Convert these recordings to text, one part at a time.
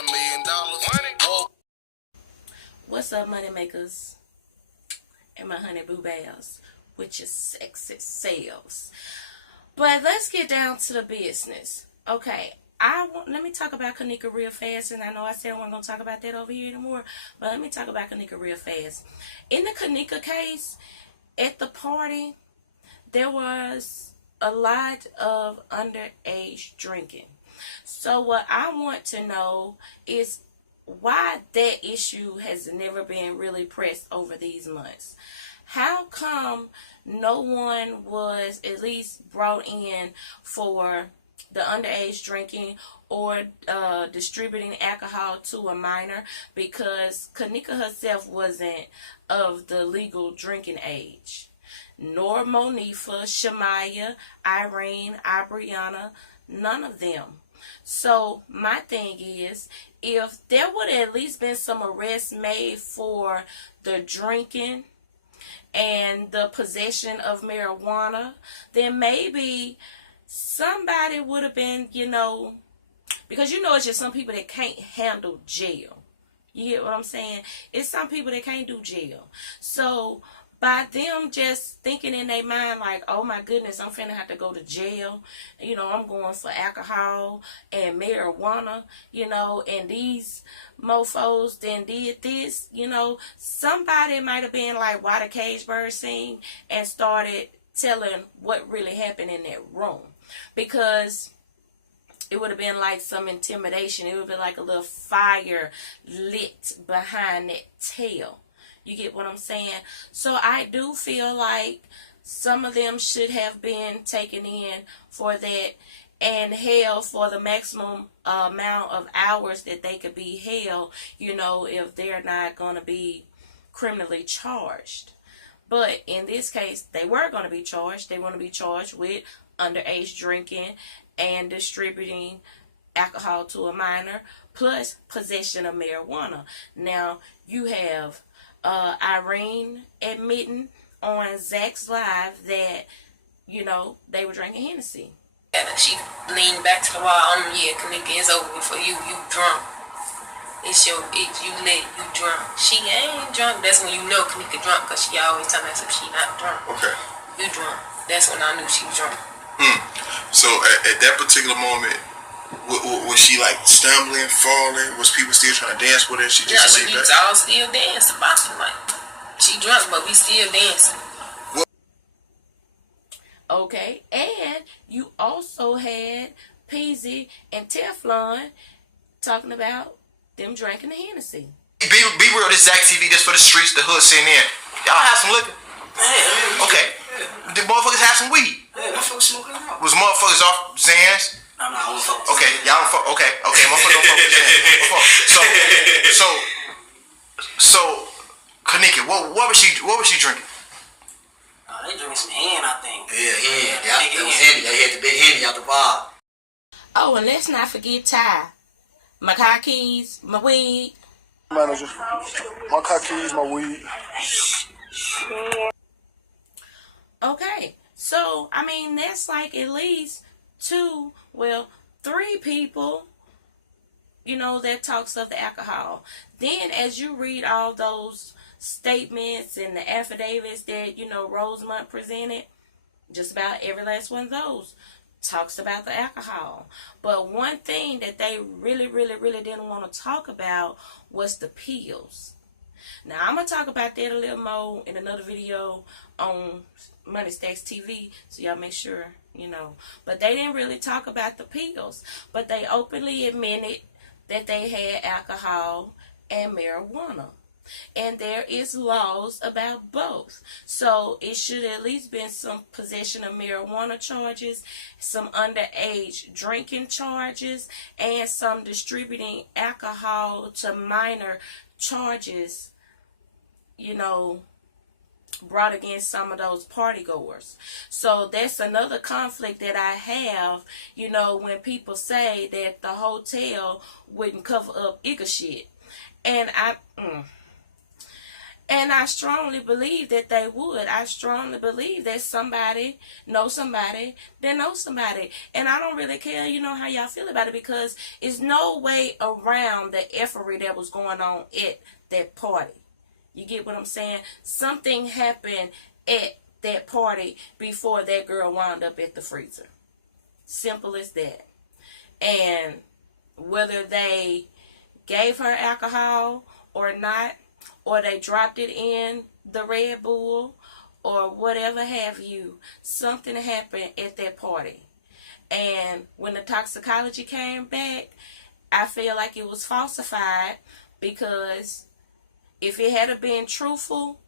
$1 million. Money. What's up, money makers and my honey boo bears with your sexy selves? But let's get down to the business. Okay, let me talk about Kenneka real fast, and I know I said I wasn't going to talk about that over here anymore, but let me talk about Kenneka real fast. In the Kenneka case, at the party, there was a lot of underage drinking. So what I want to know is why that issue has never been really pressed over these months. How come no one was at least brought in for the underage drinking or distributing alcohol to a minor? Because Kenneka herself wasn't of the legal drinking age. Nor Monifa, Shamaya, Irene, Abriana, none of them. So my thing is, if there would have at least been some arrests made for the drinking and the possession of marijuana, then maybe somebody would have been, because it's just some people that can't handle jail. You get what I'm saying? It's some people that can't do jail. So by them just thinking in their mind like, oh my goodness, I'm finna have to go to jail. I'm going for alcohol and marijuana, and these mofos then did this, somebody might have been like, why the cage bird sing, and started telling what really happened in that room. Because it would have been like some intimidation. It would have been like a little fire lit behind that tail. You get what I'm saying? So I do feel like some of them should have been taken in for that and held for the maximum amount of hours that they could be held, if they're not going to be criminally charged. But in this case, they were going to be charged. They want to be charged with underage drinking and distributing alcohol to a minor, plus possession of marijuana. Now, you have Irene admitting on Zach's Live that, they were drinking Hennessy. And she leaned back to the wall. Yeah, Kenneka, it's over for you. You drunk. It's you lit. You drunk. She ain't drunk. That's when you know Kenneka drunk, because she always telling us if she not drunk. Okay. You drunk. That's when I knew she was drunk. So at that particular moment, was she like stumbling, falling? Was people still trying to dance with her? She just we all still dancing, boxing like. She drunk, but we still dancing. Okay, and you also had Peasy and Teflon talking about them drinking the Hennessy. Be real, this Zach TV, this for the streets, the hood sitting in. Y'all have some liquor? Okay. The motherfuckers have some weed? Yeah, motherfuckers smoking out. Was motherfuckers off Zans? I'm not motherfuckers. Okay, y'all don't fuck. Okay, motherfuckers don't fuck with Zans. So, Kenneka, what was she drinking? They drinking some hen, I think. Yeah, hen. That was Henny. They had the big Henny out the bar. Oh, and let's not forget Ty. My car keys, my weed. Manager, my car keys, my weed. Okay, so, that's like at least 3 people, that talks of the alcohol. Then as you read all those statements and the affidavits that, Rosemont presented, just about every last one of those talks about the alcohol. But one thing that they really, really, really didn't want to talk about was the pills. Now, I'm going to talk about that a little more in another video on Money Stacks TV, so y'all make sure, But they didn't really talk about the pills. But they openly admitted that they had alcohol and marijuana. And there is laws about both. So it should at least been some possession of marijuana charges, some underage drinking charges, and some distributing alcohol to minor charges, brought against some of those party goers. So that's another conflict that I have, when people say that the hotel wouldn't cover up Ica shit. And And I strongly believe that they would. I strongly believe that somebody knows somebody that knows somebody. And I don't really care, how y'all feel about it, because it's no way around the effery that was going on at that party. You get what I'm saying? Something happened at that party before that girl wound up at the freezer. Simple as that. And whether they gave her alcohol or not, or they dropped it in the Red Bull, or whatever have you, something happened at that party. And when the toxicology came back, I feel like it was falsified, because if it had been truthful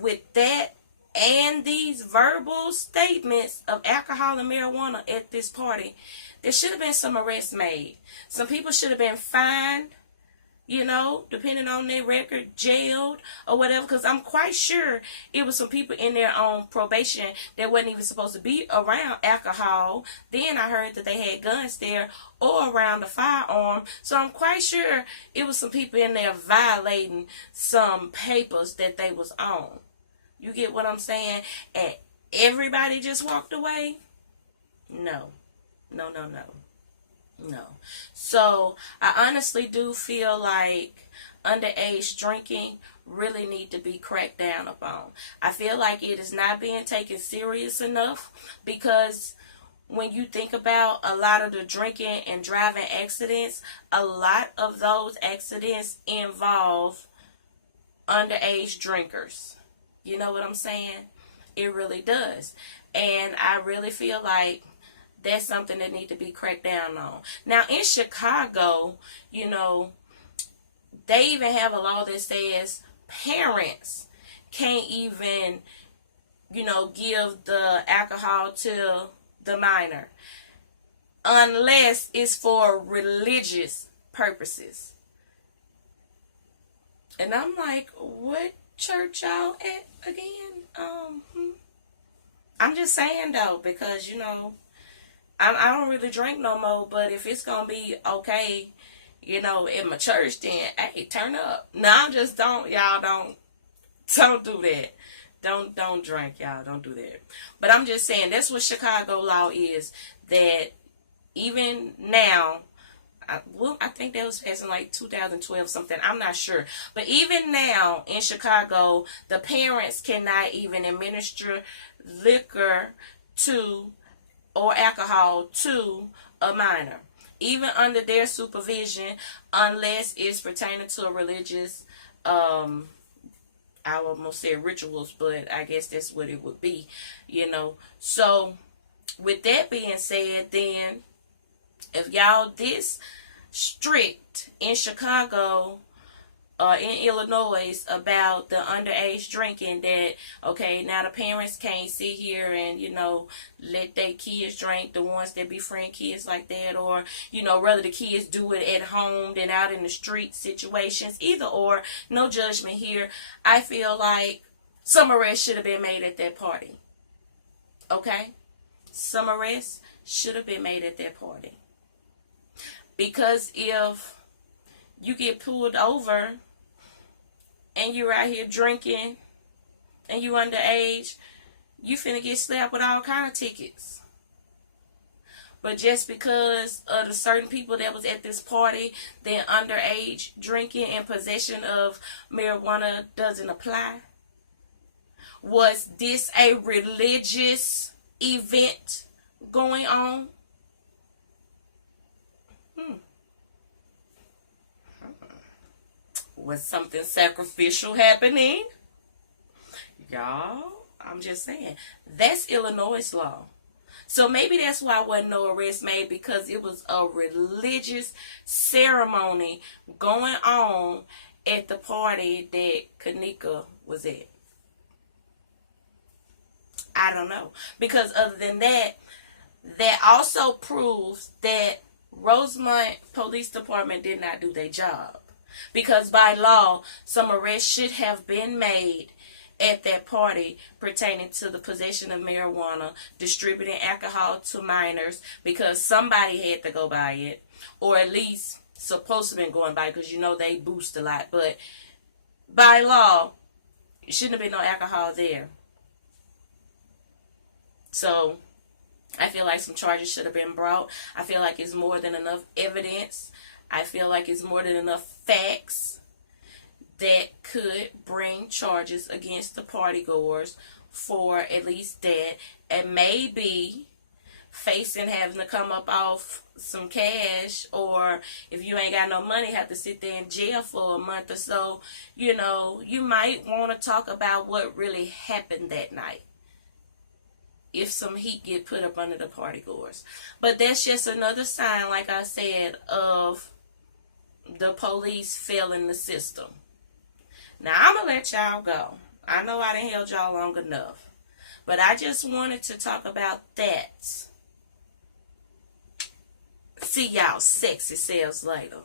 with that and these verbal statements of alcohol and marijuana at this party, there should have been some arrests made. Some people should have been fined, depending on their record, jailed or whatever, because I'm quite sure it was some people in there on probation that wasn't even supposed to be around alcohol. Then I heard that they had guns there or around the firearm. So I'm quite sure it was some people in there violating some papers that they was on. You get what I'm saying? And everybody just walked away? No. No. So I honestly do feel like underage drinking really need to be cracked down upon. I feel like it is not being taken serious enough, because when you think about a lot of the drinking and driving accidents, a lot of those accidents involve underage drinkers. You know what I'm saying? It really does. And I really feel like that's something that needs to be cracked down on. Now, in Chicago, they even have a law that says parents can't even, give the alcohol to the minor unless it's for religious purposes. And I'm like, what church y'all at again? I'm just saying, though, because, I don't really drink no more, but if it's going to be okay, in my church, then, hey, turn up. No, I just don't do that. Don't drink, y'all. Don't do that. But I'm just saying, that's what Chicago law is, that even now, I think that was passed in like 2012 something. I'm not sure. But even now in Chicago, the parents cannot even administer liquor to or alcohol to a minor, even under their supervision, unless it's pertaining to a religious, I almost say rituals, but I guess that's what it would be, So, with that being said, then, if y'all this strict in Chicago, in Illinois about the underage drinking, that, okay, now the parents can't sit here and, let their kids drink, the ones that befriend kids like that, or, rather the kids do it at home than out in the street situations, either or, no judgment here. I feel like some arrests should have been made at that party. Okay? Some arrests should have been made at that party. Because if you get pulled over and you're out here drinking and you underage, you finna get slapped with all kind of tickets. But just because of the certain people that was at this party, then underage drinking and possession of marijuana doesn't apply. Was this a religious event going on? Was something sacrificial happening? Y'all, I'm just saying. That's Illinois law. So maybe that's why wasn't no arrest made, because it was a religious ceremony going on at the party that Kenneka was at. I don't know. Because other than that, that also proves that Rosemont Police Department did not do their job. Because by law, some arrests should have been made at that party pertaining to the possession of marijuana, distributing alcohol to minors, because somebody had to go by it, or at least supposed to have been going by, because they boost a lot. But by law, it shouldn't have been no alcohol there. So, I feel like some charges should have been brought. I feel like it's more than enough evidence. I feel like it's more than enough facts that could bring charges against the partygoers for at least that. And maybe facing having to come up off some cash, or if you ain't got no money, have to sit there in jail for a month or so. You know, you might want to talk about what really happened that night if some heat get put up under the partygoers. But that's just another sign, like I said, of the police failing the system. Now, I'm going to let y'all go. I know I done held y'all long enough. But I just wanted to talk about that. See y'all sexy selves later.